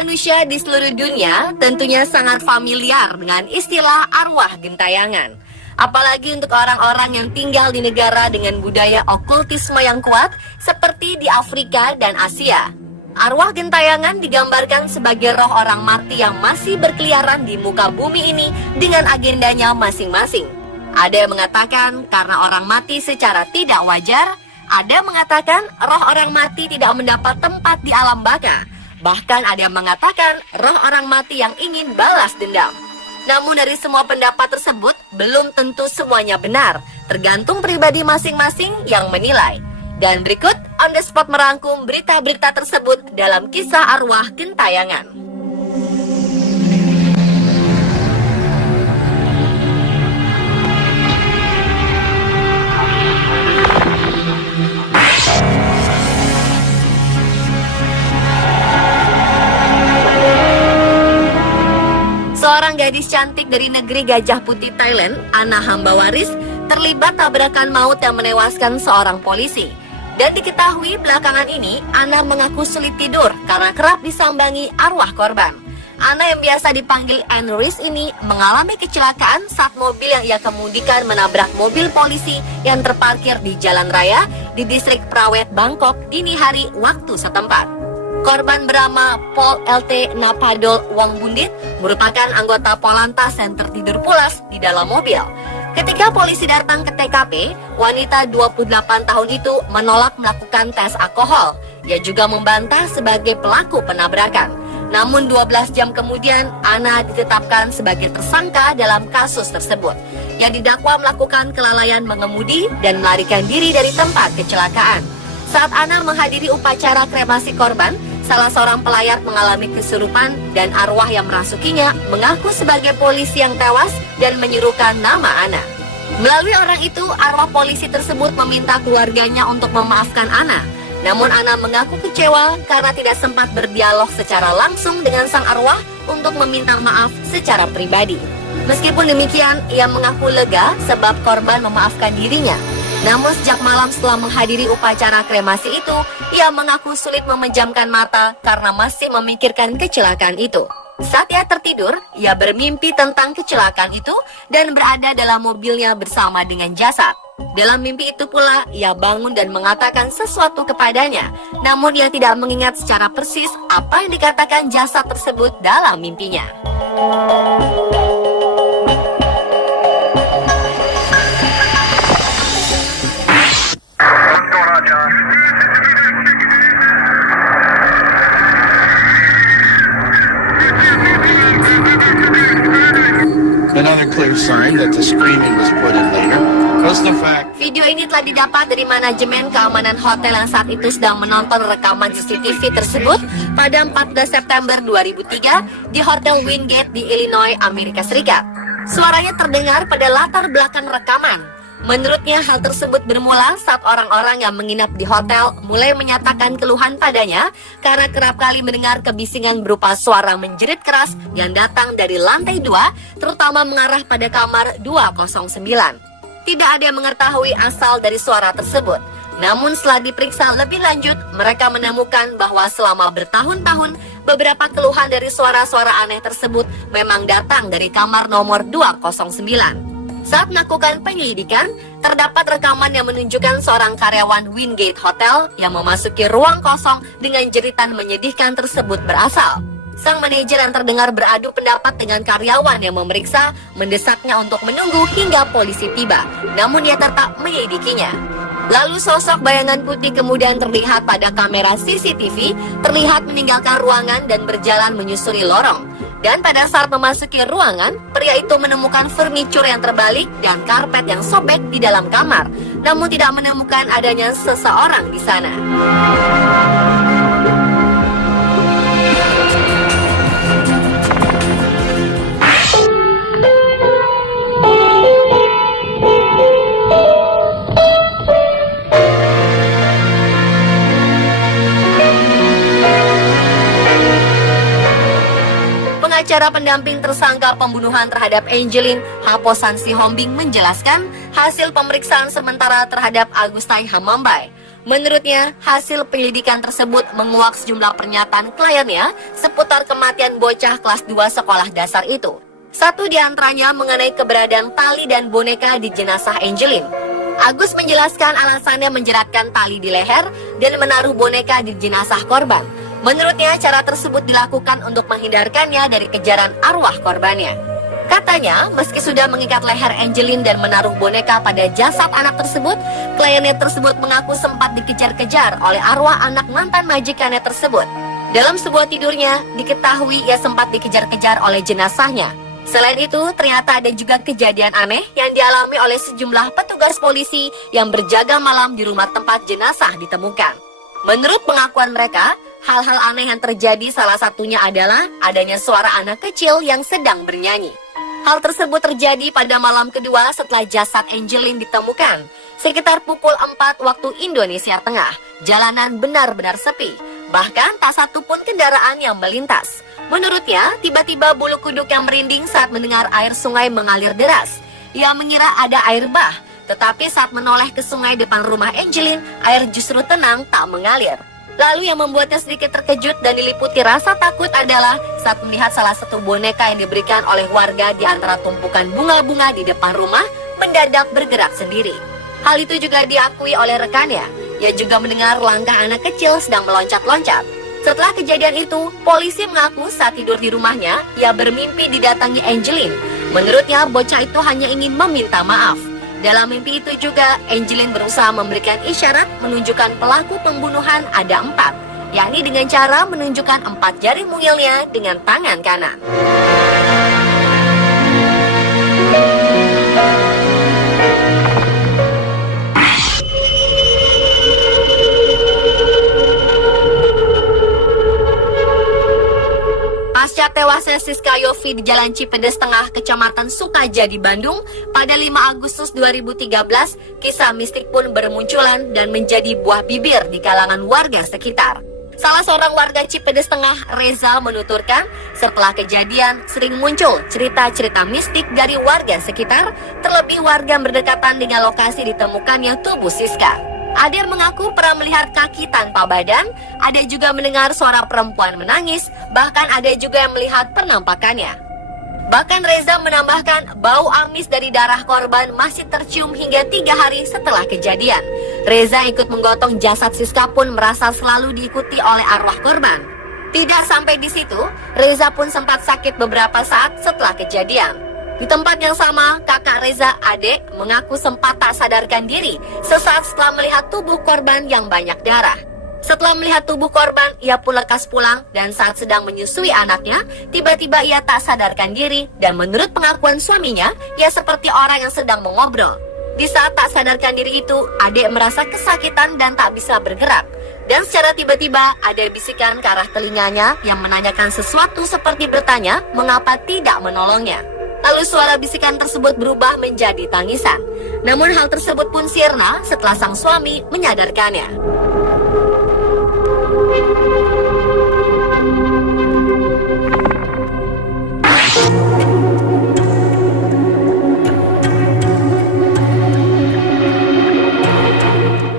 manusia di seluruh dunia tentunya sangat familiar dengan istilah arwah gentayangan. Apalagi untuk orang-orang yang tinggal di negara dengan budaya okultisme yang kuat seperti di Afrika dan Asia. Arwah gentayangan digambarkan sebagai roh orang mati yang masih berkeliaran di muka bumi ini dengan agendanya masing-masing. Ada yang mengatakan karena orang mati secara tidak wajar, ada yang mengatakan roh orang mati tidak mendapat tempat di alam baka. Bahkan ada yang mengatakan roh orang mati yang ingin balas dendam. Namun dari semua pendapat tersebut, belum tentu semuanya benar. Tergantung pribadi masing-masing yang menilai. Dan berikut, On The Spot merangkum berita-berita tersebut dalam kisah arwah gentayangan. Seorang gadis cantik dari negeri Gajah Putih Thailand, Anna Hambawaris, terlibat tabrakan maut yang menewaskan seorang polisi. Dan diketahui belakangan ini, Anna mengaku sulit tidur karena kerap disambangi arwah korban. Anna yang biasa dipanggil Anris ini mengalami kecelakaan saat mobil yang ia kemudikan menabrak mobil polisi yang terparkir di jalan raya di distrik Prawet, Bangkok, dini hari waktu setempat. Korban bernama Paul LT Napadol Wangbundit merupakan anggota Polantas yang tertidur pulas di dalam mobil. Ketika polisi datang ke TKP, wanita 28 tahun itu menolak melakukan tes alkohol. Ia juga membantah sebagai pelaku penabrakan. Namun 12 jam kemudian, Anna ditetapkan sebagai tersangka dalam kasus tersebut. Yang didakwa melakukan kelalaian mengemudi dan melarikan diri dari tempat kecelakaan. Saat Anna menghadiri upacara kremasi korban, salah seorang pelayat mengalami kesurupan dan arwah yang merasukinya mengaku sebagai polisi yang tewas dan menyerukan nama Anna. Melalui orang itu, arwah polisi tersebut meminta keluarganya untuk memaafkan Anna. Namun Anna mengaku kecewa karena tidak sempat berdialog secara langsung dengan sang arwah untuk meminta maaf secara pribadi. Meskipun demikian, ia mengaku lega sebab korban memaafkan dirinya. Namun sejak malam setelah menghadiri upacara kremasi itu, ia mengaku sulit memejamkan mata karena masih memikirkan kecelakaan itu. Saat ia tertidur, ia bermimpi tentang kecelakaan itu dan berada dalam mobilnya bersama dengan jasad. Dalam mimpi itu pula, ia bangun dan mengatakan sesuatu kepadanya. Namun ia tidak mengingat secara persis apa yang dikatakan jasad tersebut dalam mimpinya. Another clear sign that the screaming was put in later was the fact. Video ini telah didapat dari manajemen keamanan hotel yang saat itu sedang menonton rekaman CCTV tersebut pada 14 September 2003 di Hotel Wingate di Illinois, Amerika Serikat. Suaranya terdengar pada latar belakang rekaman. Menurutnya hal tersebut bermula saat orang-orang yang menginap di hotel mulai menyatakan keluhan padanya karena kerap kali mendengar kebisingan berupa suara menjerit keras yang datang dari lantai 2, terutama mengarah pada kamar 209. Tidak ada yang mengetahui asal dari suara tersebut. Namun setelah diperiksa lebih lanjut, mereka menemukan bahwa selama bertahun-tahun beberapa keluhan dari suara-suara aneh tersebut memang datang dari kamar nomor 209. Saat melakukan penyelidikan, terdapat rekaman yang menunjukkan seorang karyawan Wingate Hotel yang memasuki ruang kosong dengan jeritan menyedihkan tersebut berasal. Sang manajer yang terdengar beradu pendapat dengan karyawan yang memeriksa, mendesaknya untuk menunggu hingga polisi tiba, namun ia tetap menyelidikinya. Lalu sosok bayangan putih kemudian terlihat pada kamera CCTV, terlihat meninggalkan ruangan dan berjalan menyusuri lorong. Dan pada saat memasuki ruangan, pria itu menemukan furnitur yang terbalik dan karpet yang sobek di dalam kamar, namun tidak menemukan adanya seseorang di sana. Pengacara pendamping tersangka pembunuhan terhadap Angeline Haposan Sihombing menjelaskan hasil pemeriksaan sementara terhadap Agustin Hamambai. Menurutnya, hasil penyelidikan tersebut menguak sejumlah pernyataan kliennya seputar kematian bocah kelas 2 sekolah dasar itu. Satu di antaranya mengenai keberadaan tali dan boneka di jenazah Angelin. Agus menjelaskan alasannya menjeratkan tali di leher dan menaruh boneka di jenazah korban. Menurutnya, cara tersebut dilakukan untuk menghindarkannya dari kejaran arwah korbannya. Katanya, meski sudah mengikat leher Angelin dan menaruh boneka pada jasad anak tersebut, kliennya tersebut mengaku sempat dikejar-kejar oleh arwah anak mantan majikannya tersebut. Dalam sebuah tidurnya, diketahui ia sempat dikejar-kejar oleh jenazahnya. Selain itu, ternyata ada juga kejadian aneh yang dialami oleh sejumlah petugas polisi yang berjaga malam di rumah tempat jenazah ditemukan. Menurut pengakuan mereka, hal-hal aneh yang terjadi salah satunya adalah adanya suara anak kecil yang sedang bernyanyi. Hal tersebut terjadi pada malam kedua setelah jasad Angelin ditemukan. Sekitar pukul 4 waktu Indonesia Tengah, jalanan benar-benar sepi. Bahkan tak satu pun kendaraan yang melintas. Menurutnya, tiba-tiba bulu kuduk yang merinding saat mendengar air sungai mengalir deras. Ia mengira ada air bah, tetapi saat menoleh ke sungai depan rumah Angelin, air justru tenang tak mengalir. Lalu yang membuatnya sedikit terkejut dan diliputi rasa takut adalah saat melihat salah satu boneka yang diberikan oleh warga di antara tumpukan bunga-bunga di depan rumah mendadak bergerak sendiri. Hal itu juga diakui oleh rekannya. Ia juga mendengar langkah anak kecil sedang meloncat-loncat. Setelah kejadian itu, polisi mengaku saat tidur di rumahnya, ia bermimpi didatangi Angelin. Menurutnya, bocah itu hanya ingin meminta maaf. Dalam mimpi itu juga, Angelin berusaha memberikan isyarat menunjukkan pelaku pembunuhan ada 4, yakni dengan cara menunjukkan 4 jari mungilnya dengan tangan kanan. Pasca tewasnya Siska Yofi di Jalan Cipedes Tengah, Kecamatan Sukajadi, Bandung, pada 5 Agustus 2013, kisah mistik pun bermunculan dan menjadi buah bibir di kalangan warga sekitar. Salah seorang warga Cipedes Tengah, Reza, menuturkan, setelah kejadian sering muncul cerita-cerita mistik dari warga sekitar, terlebih warga yang berdekatan dengan lokasi ditemukannya tubuh Siska. Ada yang mengaku pernah melihat kaki tanpa badan, ada juga mendengar suara perempuan menangis, bahkan ada juga yang melihat penampakannya. Bahkan Reza menambahkan bau amis dari darah korban masih tercium hingga 3 hari setelah kejadian. Reza ikut menggotong jasad Siska pun merasa selalu diikuti oleh arwah korban. Tidak sampai di situ, Reza pun sempat sakit beberapa saat setelah kejadian. Di tempat yang sama, kakak Reza, Ade, mengaku sempat tak sadarkan diri sesaat setelah melihat tubuh korban yang banyak darah. Setelah melihat tubuh korban, ia pun lekas pulang dan saat sedang menyusui anaknya, tiba-tiba ia tak sadarkan diri dan menurut pengakuan suaminya, ia seperti orang yang sedang mengobrol. Di saat tak sadarkan diri itu, Ade merasa kesakitan dan tak bisa bergerak. Dan secara tiba-tiba, ada bisikan ke arah telinganya yang menanyakan sesuatu seperti bertanya mengapa tidak menolongnya. Lalu suara bisikan tersebut berubah menjadi tangisan. Namun hal tersebut pun sirna setelah sang suami menyadarkannya.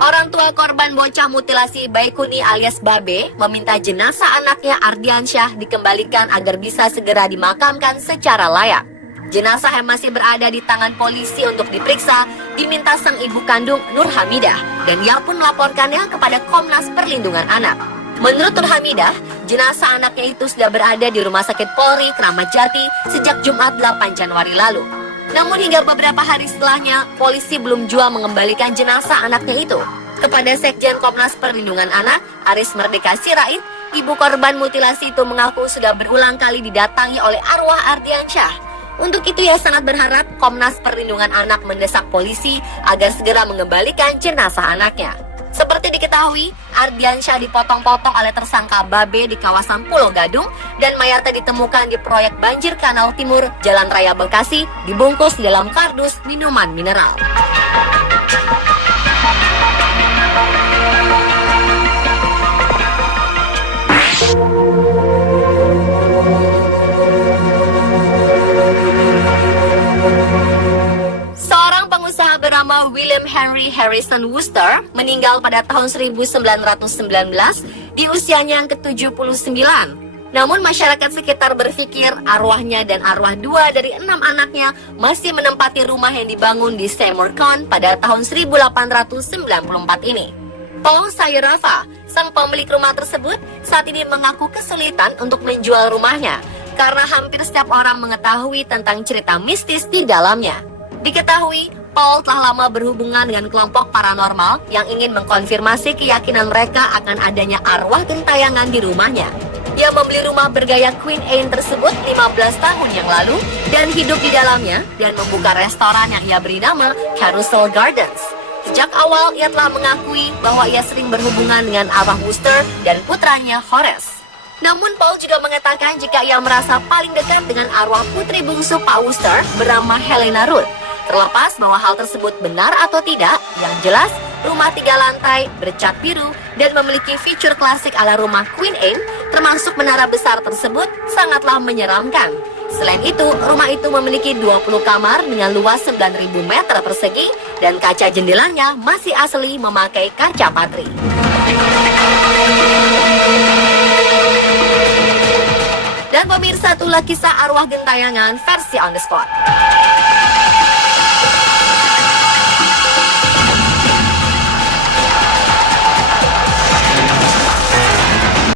Orang tua korban bocah mutilasi Baikuni alias Babe meminta jenazah anaknya Ardiansyah dikembalikan agar bisa segera dimakamkan secara layak. Jenazah yang masih berada di tangan polisi untuk diperiksa diminta sang ibu kandung Nur Hamidah dan ia pun melaporkannya kepada Komnas Perlindungan Anak. Menurut Nur Hamidah, jenazah anaknya itu sudah berada di Rumah Sakit Polri Kramat Jati sejak Jumat 8 Januari lalu. Namun hingga beberapa hari setelahnya, polisi belum jua mengembalikan jenazah anaknya itu. Kepada Sekjen Komnas Perlindungan Anak, Aris Merdeka Sirait, ibu korban mutilasi itu mengaku sudah berulang kali didatangi oleh arwah Ardiansyah. Untuk itu ia sangat berharap Komnas Perlindungan Anak mendesak polisi agar segera mengembalikan jenazah anaknya. Seperti diketahui, Ardiansyah dipotong-potong oleh tersangka Babe di kawasan Pulau Gadung dan mayatnya ditemukan di proyek banjir Kanal Timur, Jalan Raya Bekasi, dibungkus di dalam kardus minuman mineral. Sang pengusaha bernama William Henry Harrison Wooster meninggal pada tahun 1919 di usianya yang ke-79. Namun masyarakat sekitar berpikir arwahnya dan arwah 2 dari 6 anaknya masih menempati rumah yang dibangun di Seymour County pada tahun 1894 ini. Paul Sayurafa, sang pemilik rumah tersebut, saat ini mengaku kesulitan untuk menjual rumahnya karena hampir setiap orang mengetahui tentang cerita mistis di dalamnya. Diketahui, Paul telah lama berhubungan dengan kelompok paranormal yang ingin mengkonfirmasi keyakinan mereka akan adanya arwah gentayangan di rumahnya. Ia membeli rumah bergaya Queen Anne tersebut 15 tahun yang lalu dan hidup di dalamnya dan membuka restoran yang ia beri nama Carousel Gardens. Sejak awal, ia telah mengakui bahwa ia sering berhubungan dengan arwah Wooster dan putranya Horace. Namun Paul juga mengatakan jika ia merasa paling dekat dengan arwah putri bungsu Pak Wooster bernama Helena Ruth. Terlepas bahwa hal tersebut benar atau tidak, yang jelas rumah 3 lantai, bercat biru, dan memiliki fitur klasik ala rumah Queen Anne, termasuk menara besar tersebut, sangatlah menyeramkan. Selain itu, rumah itu memiliki 20 kamar dengan luas 9.000 meter persegi, dan kaca jendelanya masih asli memakai kaca patri. Dan pemirsa, itulah kisah arwah gentayangan versi on the spot.